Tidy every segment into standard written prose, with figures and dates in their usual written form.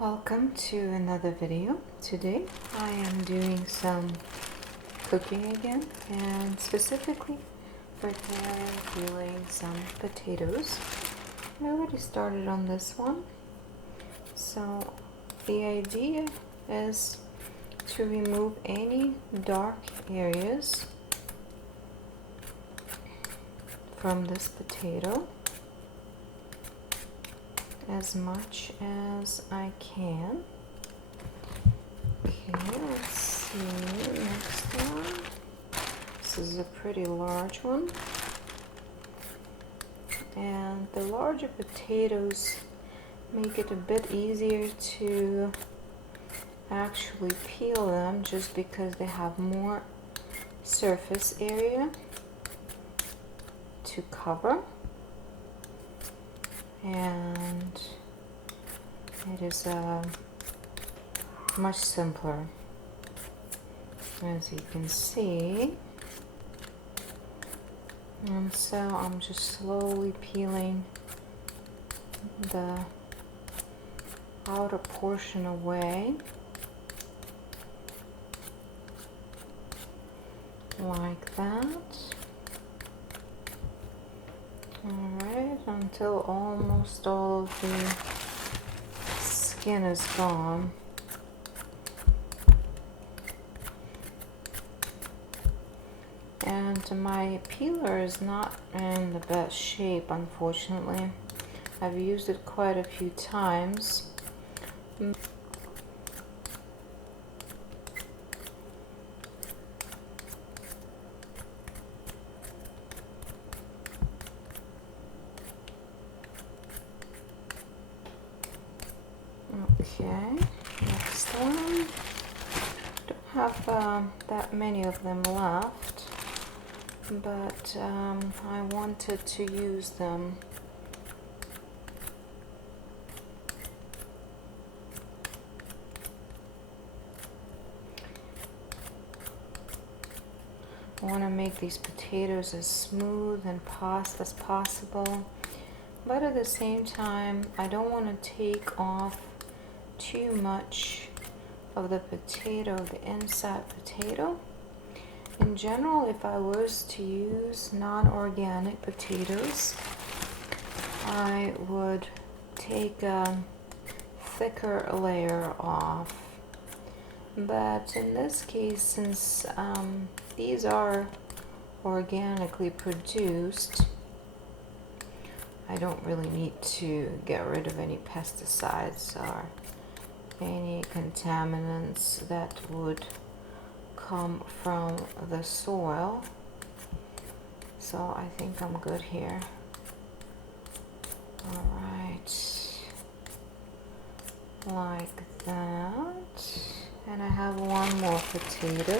Welcome to another video. Today I am doing some cooking again and specifically peeling some potatoes. I already started on this one. So the idea is to remove any dark areas from this potato as much as I can. Okay, let's see, next one. This is a pretty large one. And the larger potatoes make it a bit easier to actually peel them just because they have more surface area to cover. And it is much simpler, as you can see. And so I'm just slowly peeling the outer portion away, like that. Alright, until almost all of the skin is gone. And my peeler is not in the best shape, unfortunately. I've used it quite a few times. Okay, next one. Don't have that many of them left, but I wanted to use them. I want to make these potatoes as smooth and as possible, but at the same time I don't want to take off too much of the potato, the inside potato. In general, if I was to use non-organic potatoes, I would take a thicker layer off. But in this case, since these are organically produced, I don't really need to get rid of any pesticides or any contaminants that would come from the soil. So I think I'm good here. Alright, like that. And I have one more potato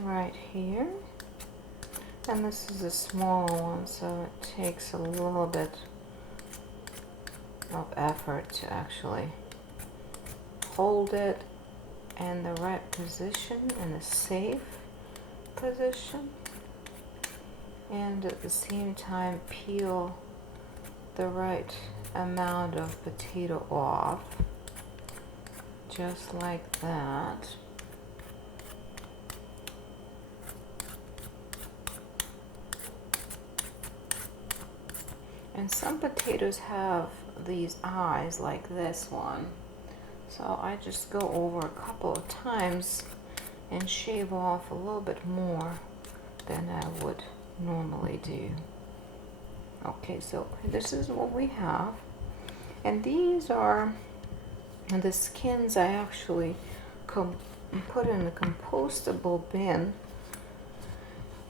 right here. And this is a smaller one, so it takes a little bit of effort to actually hold it in the right position, in a safe position, and at the same time peel the right amount of potato off, just like that. And some potatoes have these eyes like this one. So I just go over a couple of times and shave off a little bit more than I would normally do. Okay, so this is what we have. And these are the skins I actually put in a compostable bin,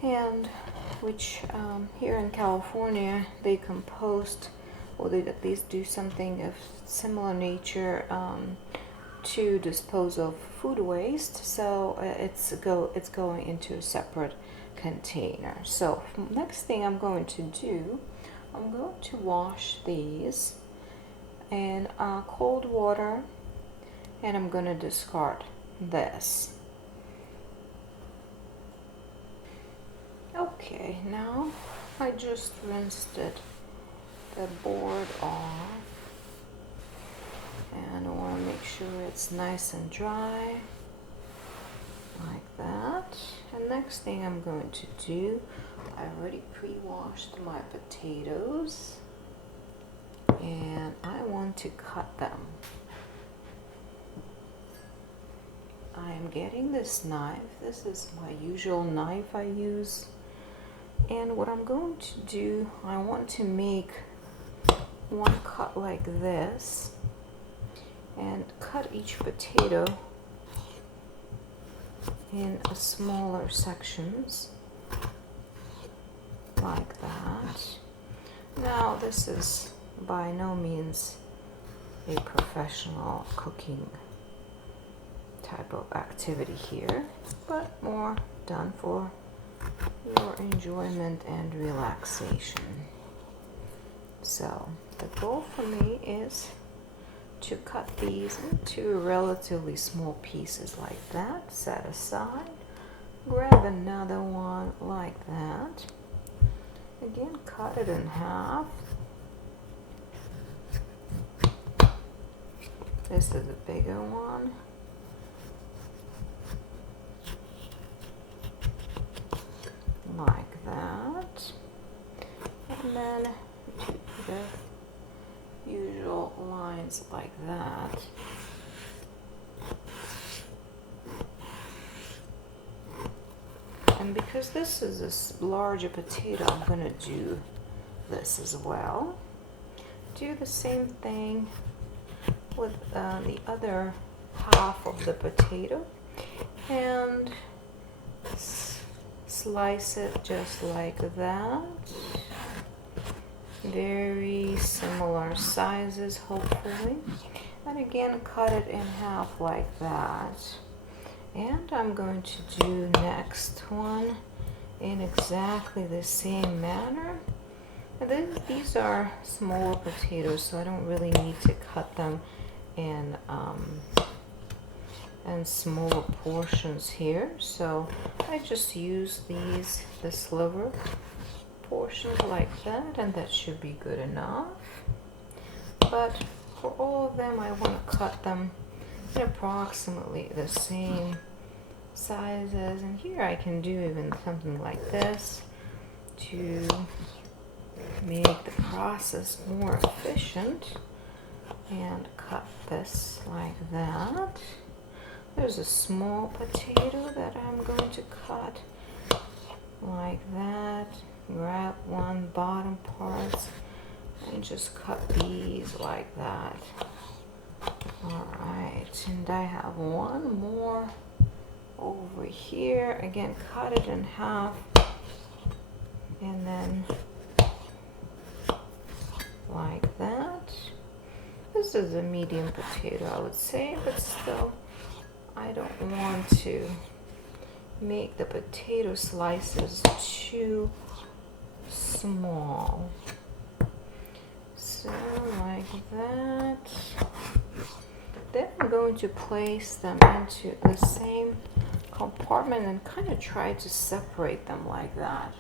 and which here in California they compost, or they at least do something of similar nature to dispose of food waste. So it's going into a separate container. So next thing I'm going to do, I'm going to wash these in cold water, and I'm going to discard this. Okay, now I just rinsed the board off. it's nice and dry, like that. And next thing I'm going to do, I already pre-washed my potatoes, and I want to cut them. I am getting this knife. This is my usual knife I use. And what I'm going to do, I want to make one cut like this and cut each potato in smaller sections like that. Now, this is by no means a professional cooking type of activity here, but more done for your enjoyment and relaxation. So the goal for me is to cut these into relatively small pieces like that, set aside, grab another one like that, again cut it in half. This is a bigger one. Like that. And then the usual lines like that. And because this is a larger potato, I'm going to do this as well. Do the same thing with the other half of the potato, and slice it just like that. Very similar sizes, hopefully. And again, cut it in half like that. And I'm going to do next one in exactly the same manner. And then these are smaller potatoes, so I don't really need to cut them in smaller portions here. So I just use the sliver portions like that, and that should be good enough. But for all of them, I want to cut them in approximately the same sizes. And here I can do even something like this to make the process more efficient, and cut this like that. There's a small potato that I'm going to cut like that. Grab one bottom parts and just cut these like that. Alright, and I have one more over here. Again, cut it in half, and then like that. This is a medium potato, I would say, but still, I don't want to make the potato slices too small. So like that. Then I'm going to place them into the same compartment and kind of try to separate them like that.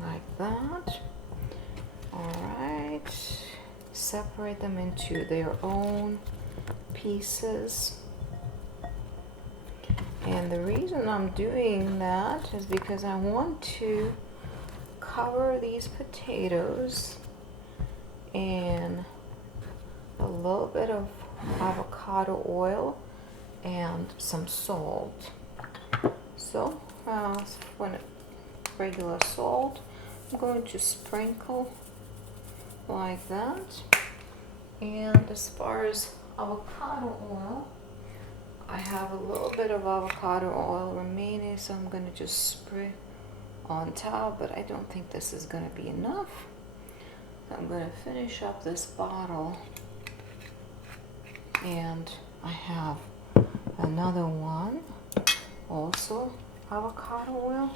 Like that. Alright. Separate them into their own pieces. And the reason I'm doing that is because I want to cover these potatoes in a little bit of avocado oil and some salt. So, when regular salt, I'm going to sprinkle like that. And as far as avocado oil, I have a little bit of avocado oil remaining, so I'm going to just spray on top, but I don't think this is going to be enough. I'm going to finish up this bottle, and I have another one, also avocado oil.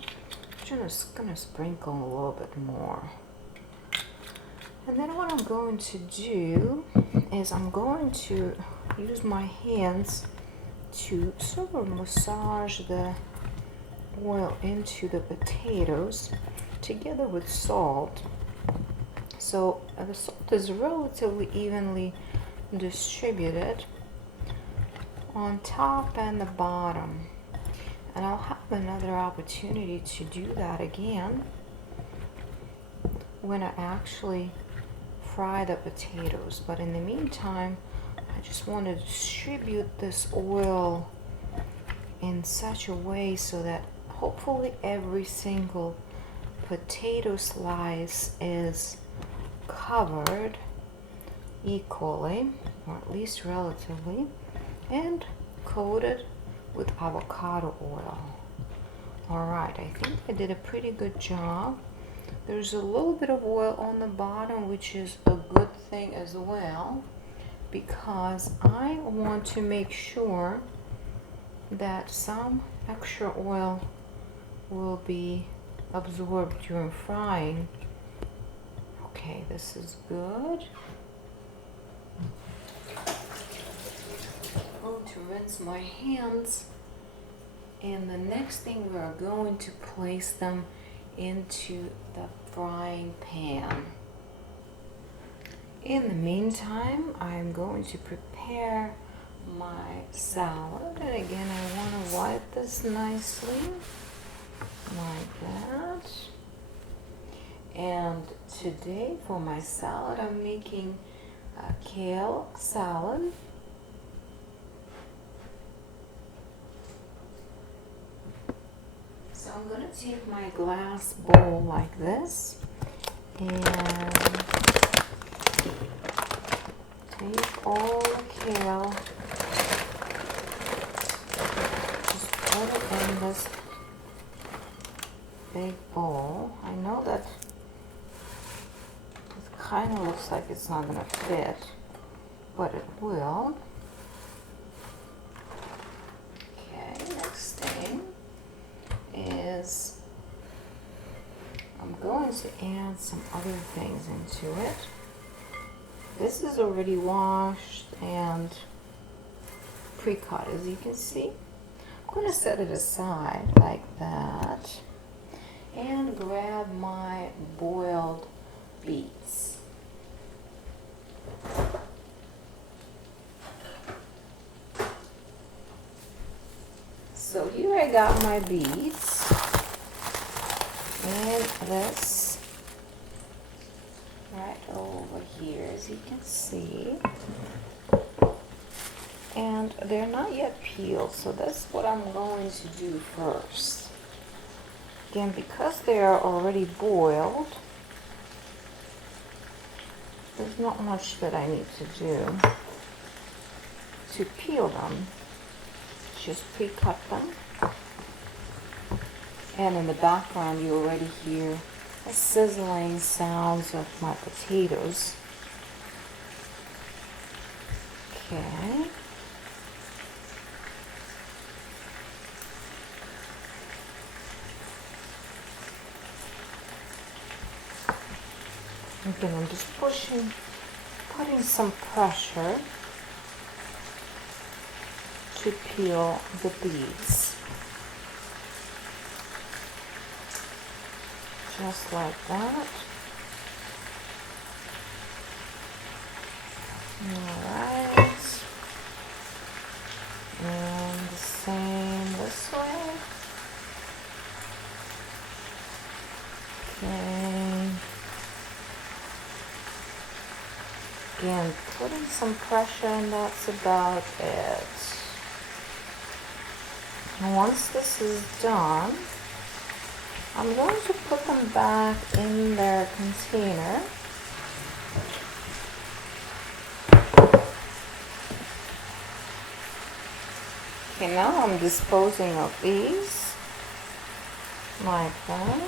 I'm just going to sprinkle a little bit more. And then what I'm going to do is I'm going to use my hands to sort of massage the oil into the potatoes together with salt. So the salt is relatively evenly distribute it on top and the bottom. And I'll have another opportunity to do that again when I actually fry the potatoes. But in the meantime, I just want to distribute this oil in such a way so that hopefully every single potato slice is covered equally, or at least relatively, and coated with avocado oil. Alright, I think I did a pretty good job. There's a little bit of oil on the bottom, which is a good thing as well, because I want to make sure that some extra oil will be absorbed during frying. Okay, this is good. I'm going to rinse my hands, and the next thing we're going to place them into the frying pan. In the meantime, I'm going to prepare my salad, and again I want to wipe this nicely like that. And today for my salad I'm making a kale salad. So I'm going to take my glass bowl like this and take all the kale, just put it in this big bowl. I know that it kind of looks like it's not going to fit, but it will. Okay, next thing is I'm going to add some other things into it. This is already washed and pre-cut, as you can see. I'm going to set it aside like that and grab my boiled beets. So here I got my beets and this right over here, as you can see. And they're not yet peeled, so that's what I'm going to do first. Again, because they are already boiled, there's not much that I need to do to peel them. Just pre-cut them. And in the background you already hear the sizzling sounds of my potatoes. Okay. Again, I'm just putting some pressure to peel the beets. Just like that. Alright. And the same this way. Okay. Again, putting some pressure, and that's about it. And once this is done, I'm going to put them back in their container. Okay, now I'm disposing of these like that.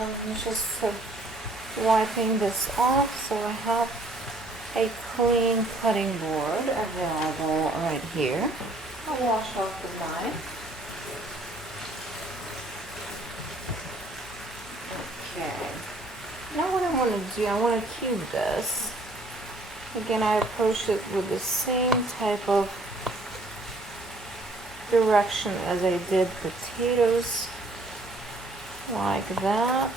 And I'm just wiping this off, so I have a clean cutting board available right here. I'll wash off the knife. Okay. Now what I want to do, I want to cube this. Again, I approach it with the same type of direction as I did potatoes. like that.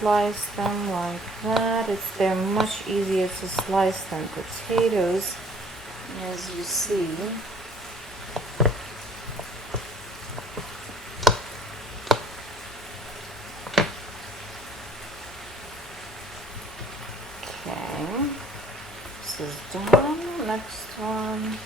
Slice them like that. They're much easier to slice than potatoes, as you see. Okay, this is done. Next one.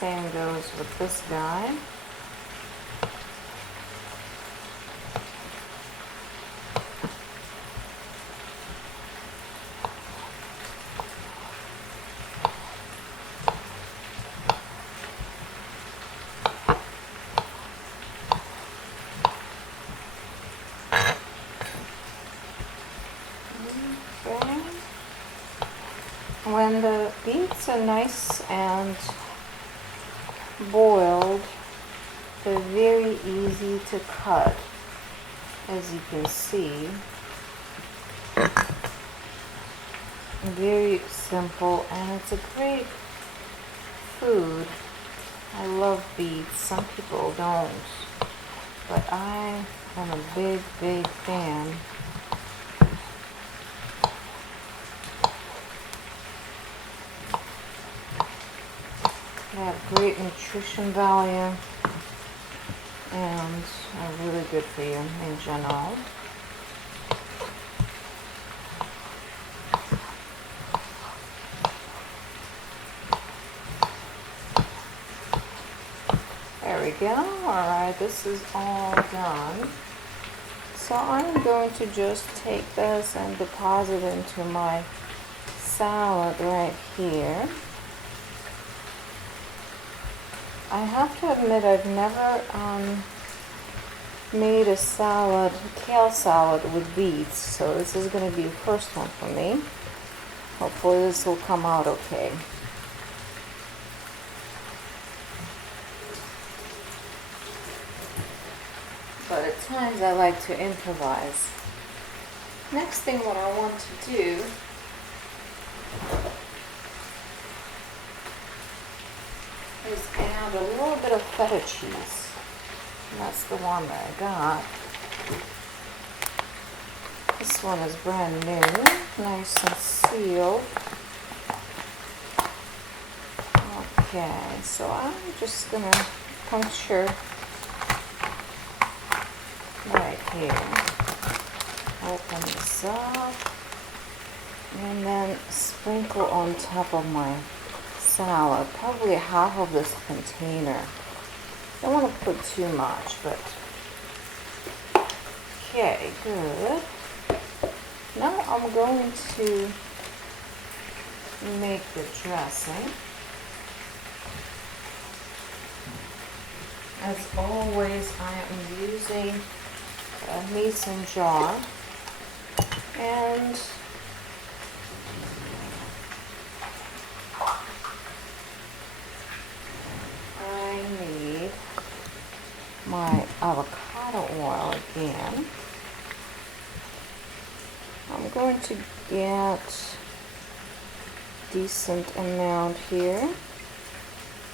Same goes with this guy. Okay. When the beets are nice and boiled, they're very easy to cut, as you can see. Very simple, and it's a great food. I love beets. Some people don't, but I am a big, big fan. They have great nutrition value and are really good for you in general. There we go. Alright, this is all done. So I'm going to just take this and deposit into my salad right here. I have to admit I've never made a salad, kale salad with beets, so this is going to be the first one for me. Hopefully this will come out okay. But at times I like to improvise. Next thing what I want to do is add a little bit of feta cheese. And that's the one that I got. This one is brand new, nice and sealed. Okay, so I'm just gonna puncture right here. Open this up and then sprinkle on top of my salad, probably half of this container. Don't want to put too much, but okay, good. Now I'm going to make the dressing. As always, I am using a mason jar, and I need my avocado oil again. I'm going to get decent amount here.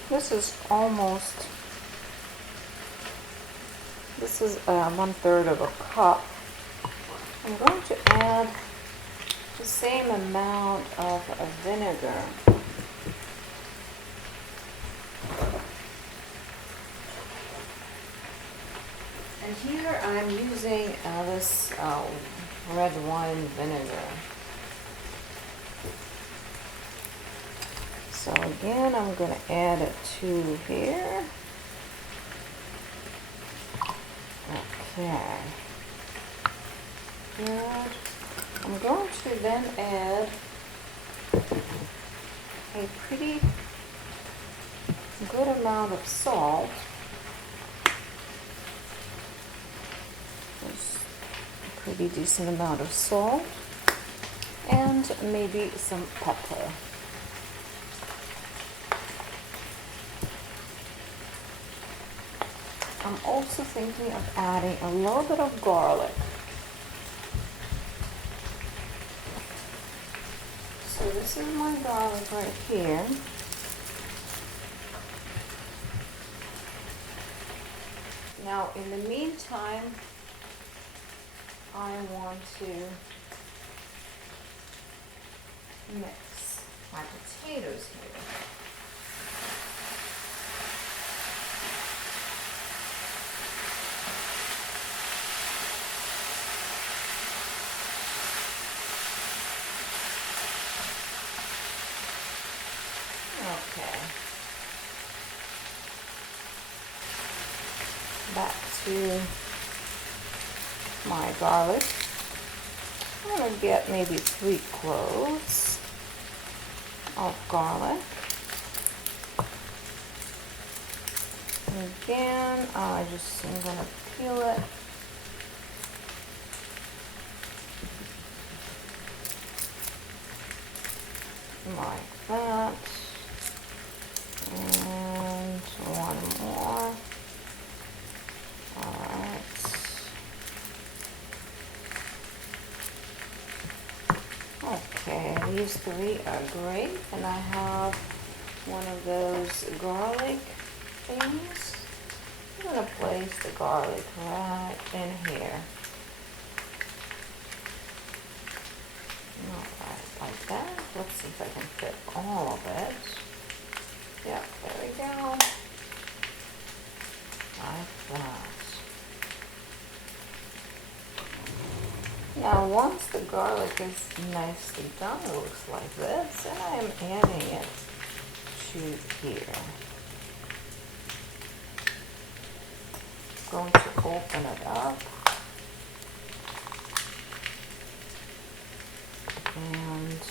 This is 1/3 of a cup. I'm going to add the same amount of vinegar. And here I'm using this red wine vinegar. So again, I'm going to add it to here. Okay. Good. I'm going to then add a pretty good amount of salt. maybe a decent amount of salt, and maybe some pepper. I'm also thinking of adding a little bit of garlic. So this is my garlic right here. Now in the meantime, I want to mix my potatoes here. Okay. Back to my garlic. I'm going to get maybe 3 cloves of garlic. Again, I'm going to peel it. Like that. And one more. Alright. Okay, these 3 are great. And I have one of those garlic things. I'm going to place the garlic right in here. Alright, like that. Let's see if I can fit all of it. Yep, there we go. Like that. Now once the garlic is nicely done, it looks like this, and I am adding it to here. Going to open it up. And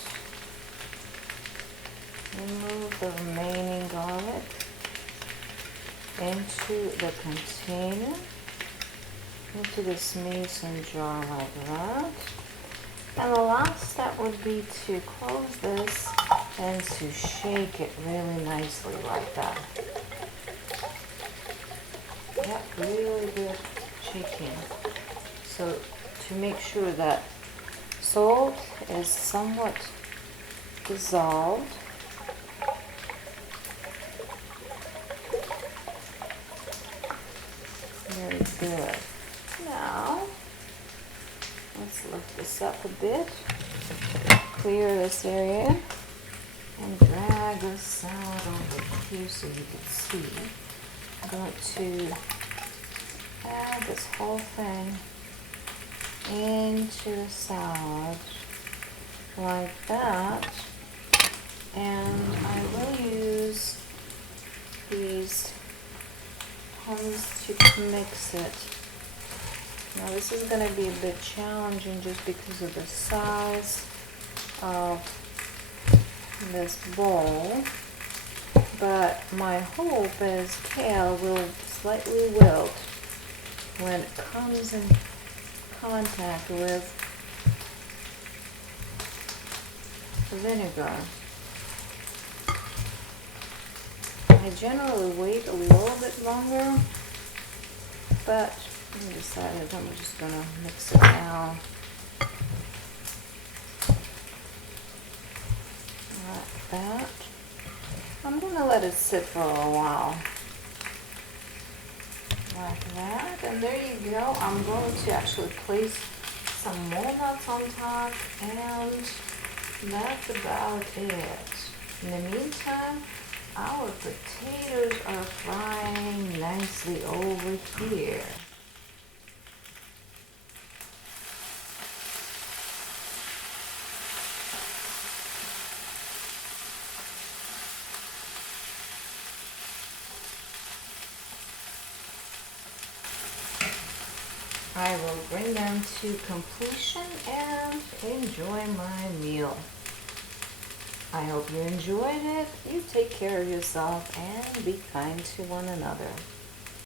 remove the remaining garlic into the container, into this mason jar like that. And the last step would be to close this and to shake it really nicely like that. Yep, really good shaking. So to make sure that salt is somewhat dissolved. Very good. Now, let's lift this up a bit, clear this area, and drag the salad over here so you can see. I'm going to add this whole thing into the salad like that, and I will use these tongs to mix it. Now this is going to be a bit challenging just because of the size of this bowl, but my hope is kale will slightly wilt when it comes in contact with the vinegar. I generally wait a little bit longer, but I decided I'm just going to mix it now. Like that. I'm going to let it sit for a while. Like that. And there you go. I'm going to actually place some walnuts on top, and that's about it. In the meantime, our potatoes are frying nicely over here. I will bring them to completion and enjoy my meal. I hope you enjoyed it. You take care of yourself and be kind to one another.